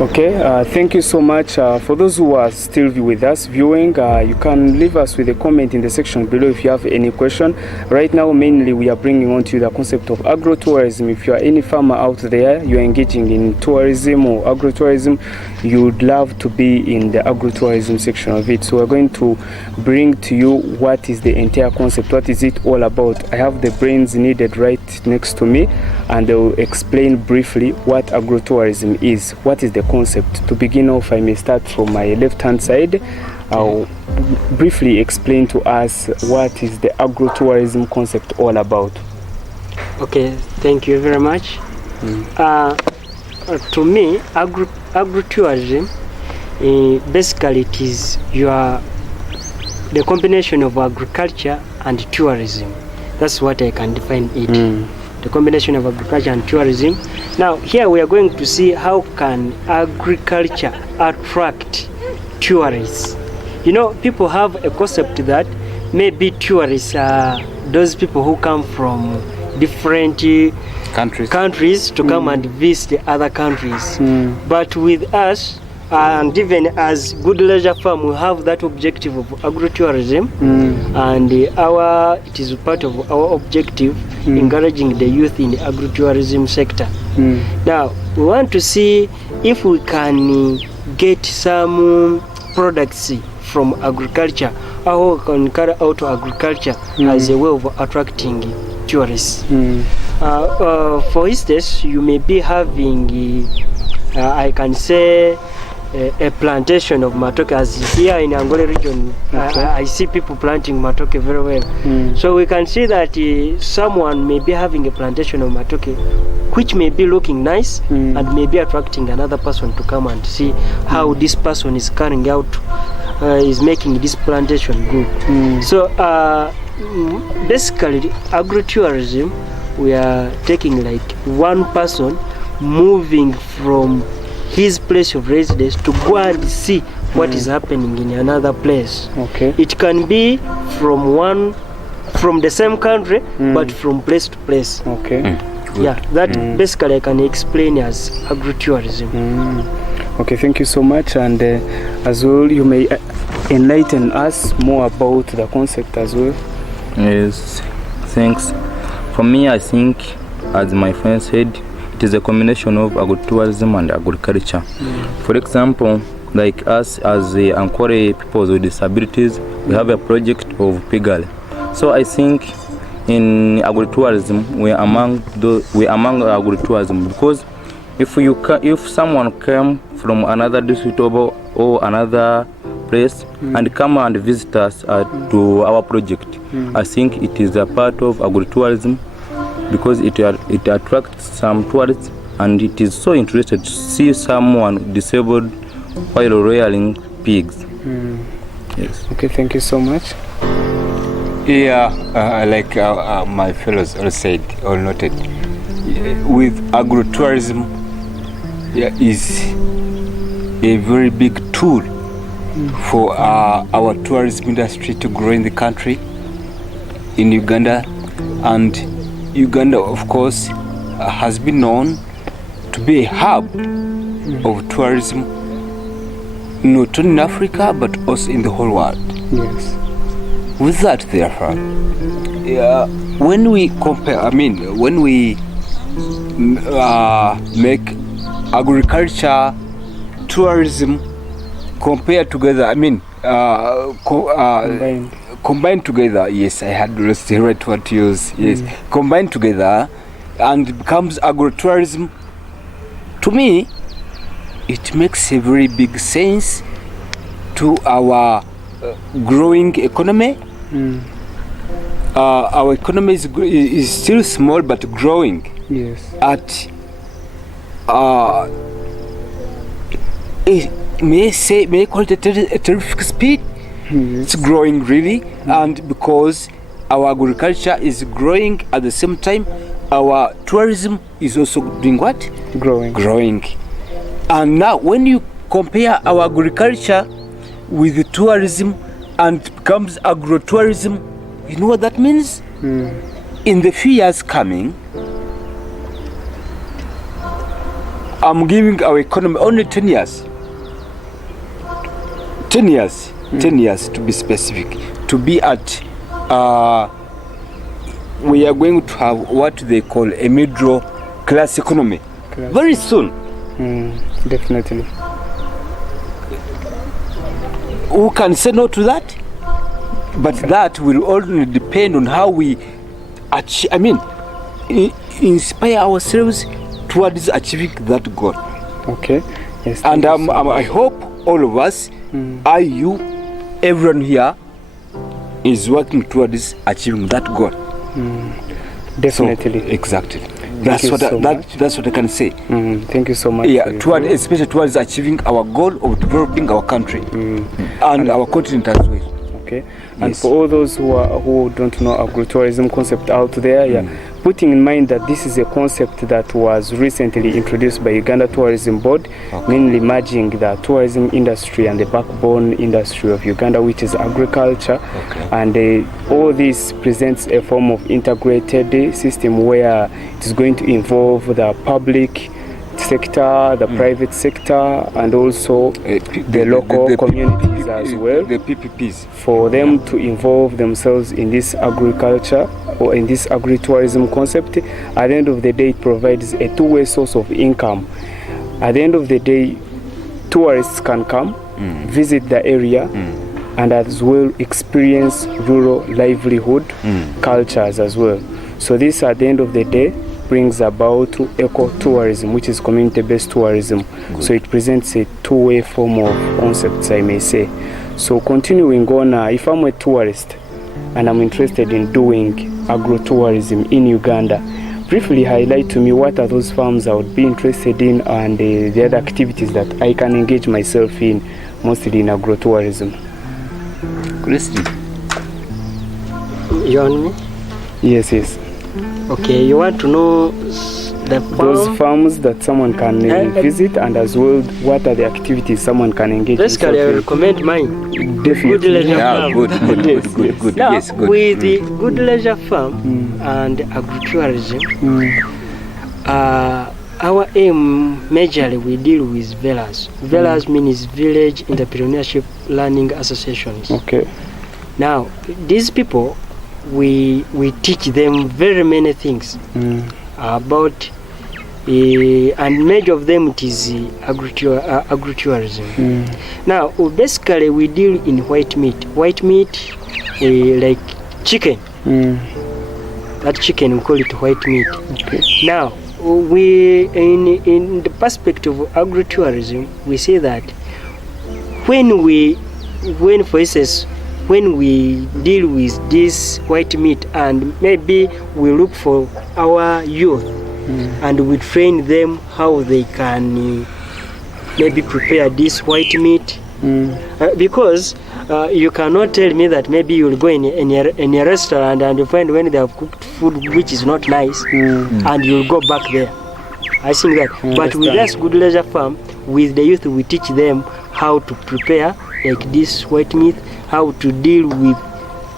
Okay, thank you so much. For those who are still with us viewing, you can leave us with a comment in the section below if you have any question. Right now, mainly we are bringing on to you the concept of agro-tourism. If you are any farmer out there, you are engaging in tourism or agro-tourism, you would love to be in the agro-tourism section of it. So we're going to bring to you what is the entire concept, what is it all about. I have the brains needed right next to me, and they will explain briefly what agro-tourism is, what is the concept. To begin off, I may start from my left-hand side. I'll briefly explain to us what is the agro-tourism concept all about. Okay, thank you very much. To me, agro-tourism, basically it is the combination of agriculture and tourism. That's what I can define it. The combination of agriculture and tourism. Now here we are going to see how can agriculture attract tourists. You know, people have a concept that maybe tourists are those people who come from different countries to come and visit other countries. But with us, and even as Good Leisure Farm, we have that objective of agritourism, and it is part of our objective encouraging the youth in the agritourism sector. Now, we want to see if we can get some products from agriculture, how we can carry out agriculture as a way of attracting tourists. For instance, you may be having, I can say, a plantation of matoke, as here in Ankole region. I see people planting matoke very well. So we can see that someone may be having a plantation of matoke which may be looking nice and may be attracting another person to come and see how this person is carrying out, is making this plantation good. So basically agritourism, we are taking like one person moving from his place of residence to go and see what is happening in another place. It can be from the same country, but from place to place. Yeah, that basically I can explain as agritourism. Okay, thank you so much. And as well, you may enlighten us more about the concept as well. Yes, thanks. For me, I think, as my friend said, it is a combination of agritourism and agriculture. For example, like us as the Ankole people with disabilities, we have a project of piggery. So I think in agritourism, we are among agritourism, because if someone came from another district or another place and come and visit us to our project, I think it is a part of agritourism, because it attracts some tourists, and it is so interested to see someone disabled while rearing pigs. Yes. Okay, thank you so much. Yeah, like my fellows all said, all noted, with agritourism is a very big tool for our tourism industry to grow in the country, in Uganda. And Uganda, of course, has been known to be a hub of tourism, not only in Africa but also in the whole world. Yes. With that, therefore, when we compare, when we make agriculture, tourism compare together, combine together, yes, I had lost the right word to use, yes, combine together and it becomes agritourism, to me, it makes a very big sense to our growing economy. Our economy is still small but growing. Yes. At may I call it a terrific speed. It's growing really, and because our agriculture is growing at the same time, our tourism is also doing what? Growing. And now when you compare our agriculture with the tourism and becomes agro-tourism, you know what that means? In the few years coming, I'm giving our economy only 10 years. 10 years. 10 years to be specific. To be at, we are going to have what they call a middle class economy. Very soon. Definitely. Who can say no to that? But that will only depend on how we inspire ourselves towards achieving that goal. Okay. Yes. And I hope all of us, you, everyone here, is working towards achieving that goal. Definitely. So, exactly. That's what I can say. Thank you so much. Yeah, especially towards achieving our goal of developing our country and our continent as well. Okay. And for all those who don't know agritourism concept out there, putting in mind that this is a concept that was recently introduced by Uganda Tourism Board, mainly merging the tourism industry and the backbone industry of Uganda, which is agriculture. And all this presents a form of integrated system where it is going to involve the public sector, the private sector, and also the local communities as well. The PPPs. For them to involve themselves in this agriculture or in this agri-tourism concept. At the end of the day, it provides a two-way source of income. At the end of the day, tourists can come, visit the area, and as well experience rural livelihood cultures as well. So this, at the end of the day, brings about eco-tourism, which is community-based tourism. Good. So it presents a two-way form of concepts, I may say. So continuing on, if I'm a tourist and I'm interested in doing agro-tourism in Uganda, briefly highlight to me what are those farms I would be interested in and the other activities that I can engage myself in, mostly in agro-tourism. Christy. You want me? Yes. Okay, you want to know the farm? Those farms that someone can visit, and as well what are the activities someone can engage in. Basically, I recommend mine. Definitely. Good leisure farm. Good. Now, Yes, good. with the good leisure farm and agritourism, our aim majorly we deal with VELAs. VELAs means Village Entrepreneurship Learning Associations. Okay. Now, these people, we teach them very many things about, and major of them it is agritourism. Now, basically we deal in white meat. White meat, like chicken. That chicken, we call it white meat. Okay. Now, we in the perspective of agritourism, we say that when for instance, when we deal with this white meat and maybe we look for our youth and we train them how they can maybe prepare this white meat, because you cannot tell me that maybe you will go in a restaurant and you find when they have cooked food which is not nice and you'll go back there. I think that. But with us good leisure farm, with the youth we teach them how to prepare like this white meat, how to deal with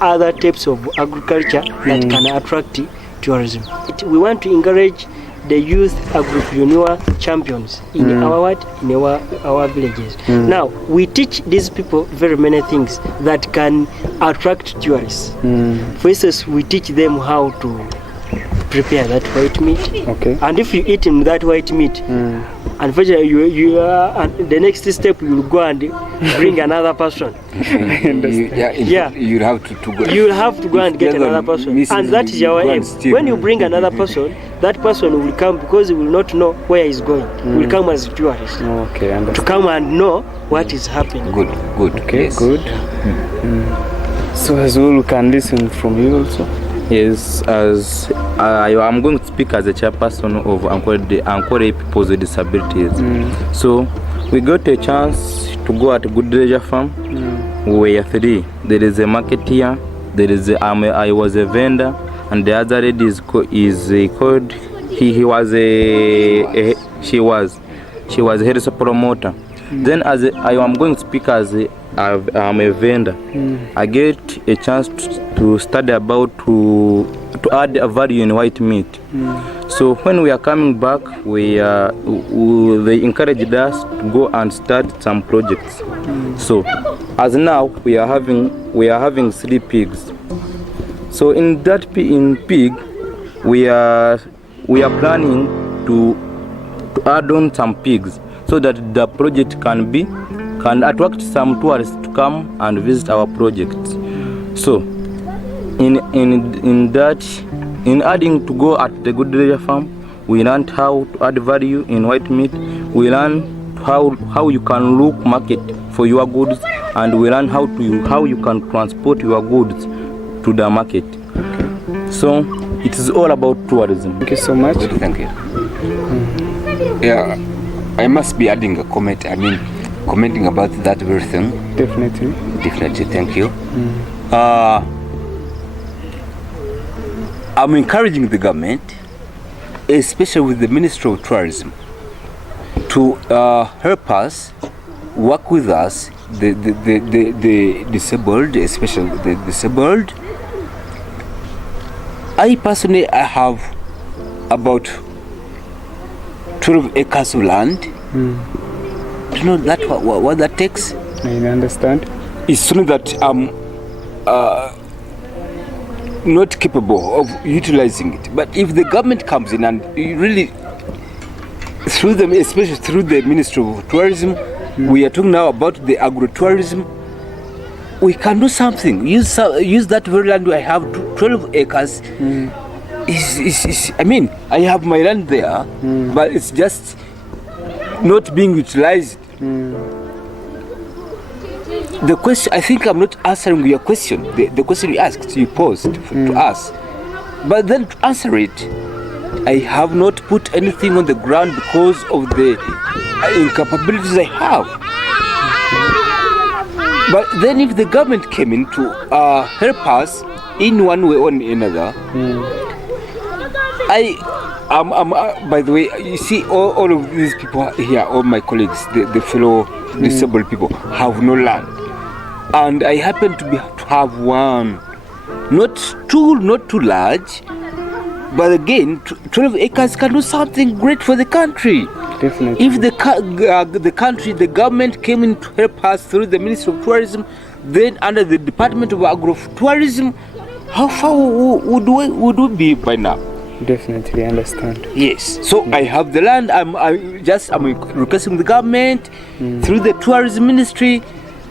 other types of agriculture that can attract tourism. We want to encourage the youth agripreneur champions in our villages. Now, we teach these people very many things that can attract tourists. For instance, we teach them how to prepare that white meat. Okay. And if you eat that white meat, unfortunately, the next step you will go and bring another person. You'll have to go. You will have to go and get another person, and that is our aim. When you bring another person, that person will come because he will not know where he's going. He will come as a tourist. Okay, to come and know what is happening. Good. Okay, yes. good. So as well, we can listen from you also. Yes, as I'm going to speak as a chairperson of Ankole People with Disabilities. So we got a chance to go at Good Leisure Farm. We were three. There is a marketeer, there is I was a vendor, and the other lady is called she was a health promoter. Then as I am going to speak as I'm a vendor, I get a chance to study about to add a value in white meat. So when we are coming back, they encouraged us to go and start some projects. So as now we are having 3 pigs. So in pig we are planning to add on some pigs so that the project can attract some tourists to come and visit our projects. So in adding to go at the Good Leisure Farm, we learned how to add value in white meat. We learned how you can look market for your goods, and we learn how you can transport your goods to the market. So it is all about tourism. Thank you so much. Good, thank you. Yeah, I must be adding a comment. Commenting about that very thing. Definitely, thank you. I'm encouraging the government, especially with the Ministry of Tourism, to help us, work with us, the disabled, especially the disabled. I personally have about 12 acres of land. Do you know that what that takes? I understand. It's only that I'm not capable of utilizing it. But if the government comes in and really, through them, especially through the Ministry of Tourism, we are talking now about the agro-tourism, we can do something. Use that very land where I have 12 acres. I mean, I have my land there, but it's just not being utilized. The question, I think I'm not answering your question. The question you asked, you posed to us. But then to answer it, I have not put anything on the ground because of the incapabilities I have. But then if the government came in to help us in one way or another, by the way, you see, all of these people here, all my colleagues, the fellow disabled people, have no land. And I happen to have one, not too large, but again, 12 acres can do something great for the country. Definitely. If the country, the government came in to help us through the Ministry of Tourism, then under the Department of Agro-Tourism, how far would we be by now? Definitely understand. Yes. So I have the land. I'm requesting the government through the tourism ministry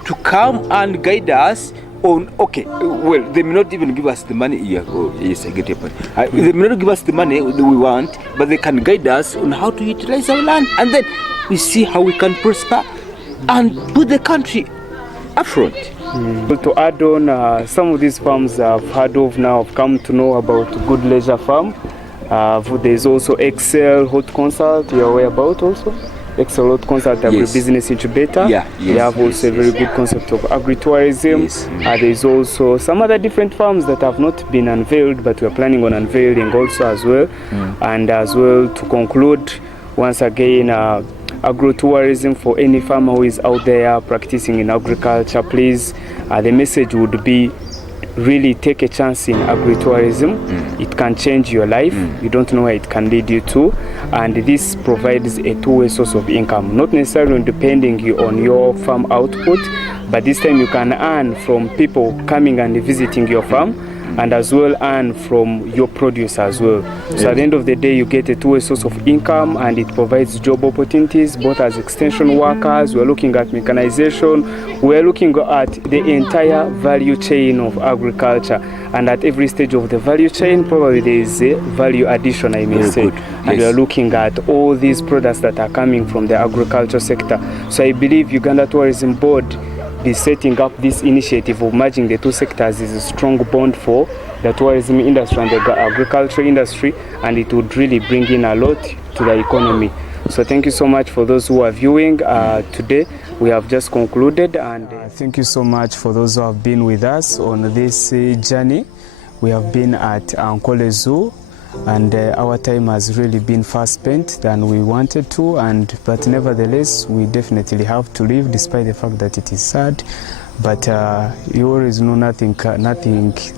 to come and guide us on. Okay. Well, they may not even give us the money. Yeah. Oh, yes, I get your point. They may not give us the money that we want, but they can guide us on how to utilize our land, and then we see how we can prosper and put the country up front. To add on, some of these farms I've heard of now, I've come to know about Good Leisure Farm. There's also Excel Hot Consult, you're aware about also? Excel Hot Consult, business incubator. They have also a very good concept of agri-tourism. There's also some other different farms that have not been unveiled, but we're planning on unveiling also as well. And as well, to conclude, once again, agro-tourism for any farmer who is out there practicing in agriculture, please, the message would be really take a chance in agri-tourism. It can change your life. You don't know where it can lead you to, and this provides a two-way source of income, not necessarily depending on your farm output, but this time you can earn from people coming and visiting your farm, and as well earn from your produce as well. So at the end of the day, you get a two-way source of income, and it provides job opportunities both as extension workers. We're looking at mechanization. We're looking at the entire value chain of agriculture, and at every stage of the value chain probably there is a value addition, I may say. And we're looking at all these products that are coming from the agriculture sector. So I believe Uganda Tourism Board is setting up this initiative of merging the two sectors is a strong bond for the tourism industry and the agriculture industry, and it would really bring in a lot to the economy. So thank you so much for those who are viewing today. We have just concluded, and thank you so much for those who have been with us on this journey. We have been at Ankole Zoo, and our time has really been fast spent than we wanted to, but nevertheless we definitely have to leave despite the fact that it is sad, but you always know nothing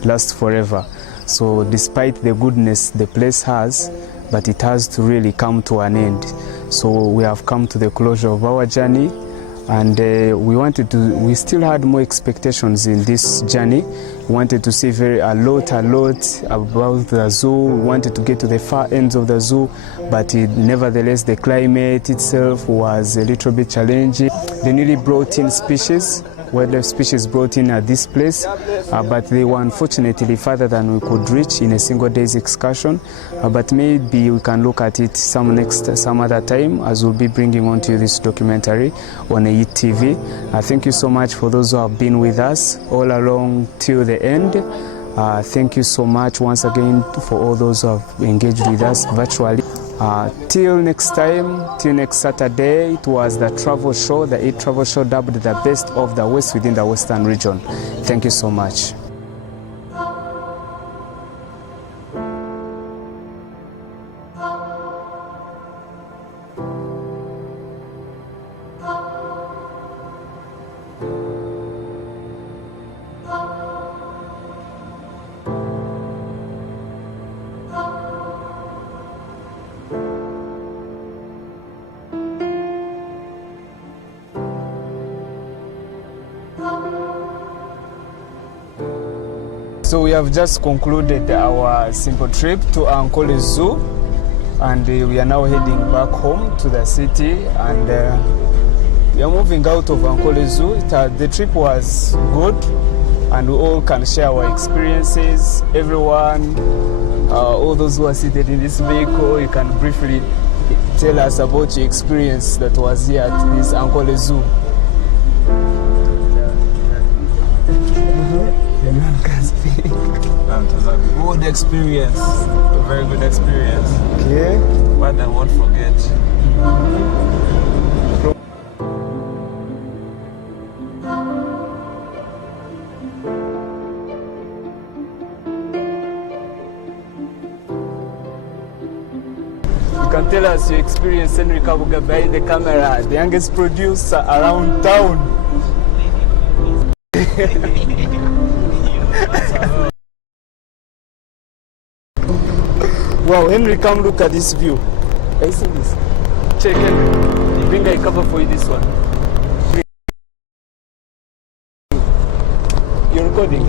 lasts forever. So despite the goodness the place has, but it has to really come to an end. So we have come to the closure of our journey, and we still had more expectations in this journey. We wanted to see a lot about the zoo. We wanted to get to the far ends of the zoo, but nevertheless the climate itself was a little bit challenging. The newly brought in species, wildlife species brought in at this place, but they were unfortunately farther than we could reach in a single day's excursion. But maybe we can look at it some other time, as we'll be bringing on to you this documentary on TV. Thank you so much for those who have been with us all along till the end. Thank you so much once again for all those who have engaged with us virtually. Till next time, till next Saturday, it was the travel show, the travel show dubbed the best of the West within the Western region. Thank you so much. So we have just concluded our simple trip to Ankole Zoo, and we are now heading back home to the city, and we are moving out of Ankole Zoo. The trip was good, and we all can share our experiences. Everyone, all those who are seated in this vehicle, you can briefly tell us about your experience that was here at this Ankole Zoo. It was a good experience, a very good experience. Okay. One I won't forget. You can tell us your experience, Henry Kabuga, behind the camera, the youngest producer around town. Wow, Henry, come look at this view. I see this. Check, Henry. Bring a cover for you this one. You're recording.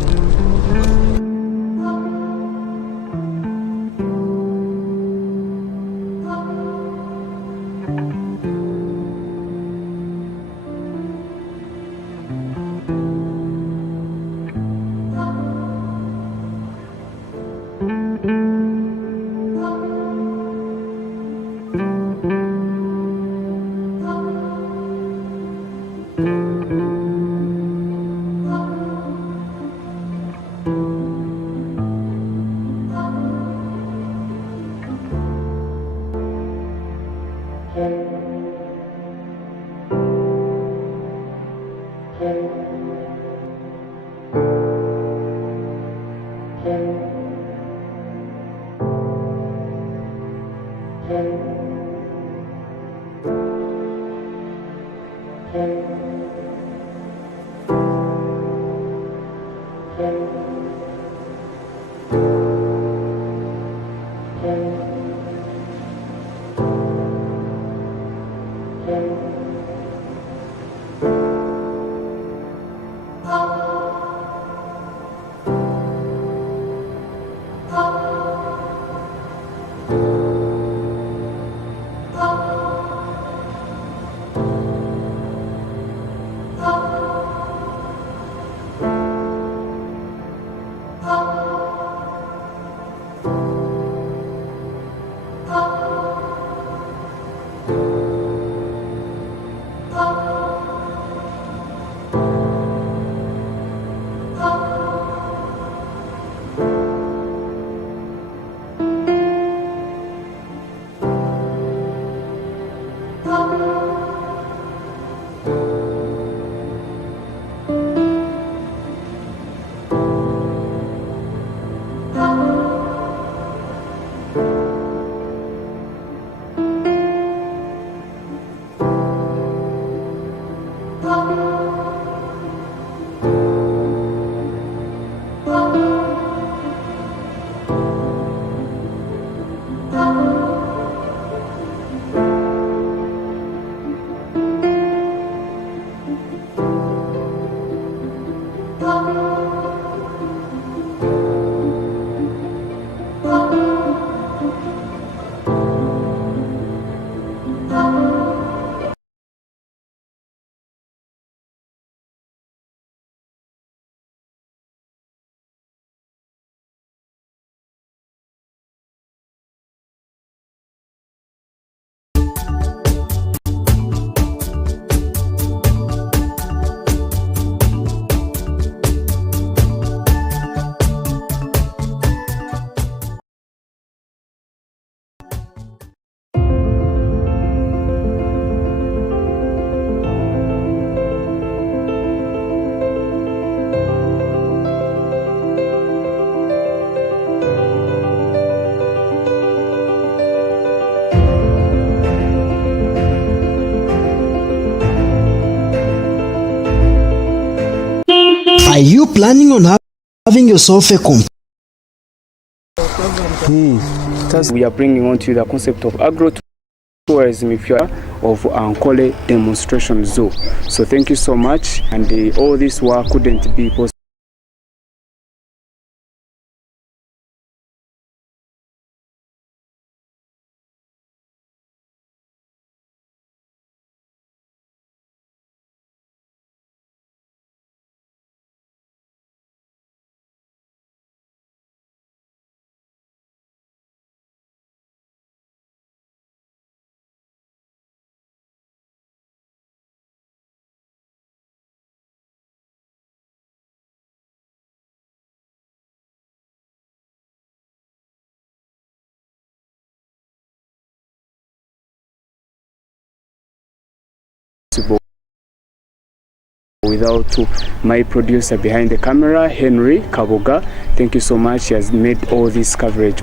Are you planning on having yourself a computer? We are bringing on to the concept of agro-tourism of Ankole Demonstration Zoo. So thank you so much, and all this work couldn't be possible without my producer behind the camera, Henry Kabuga. Thank you so much. He has made all this coverage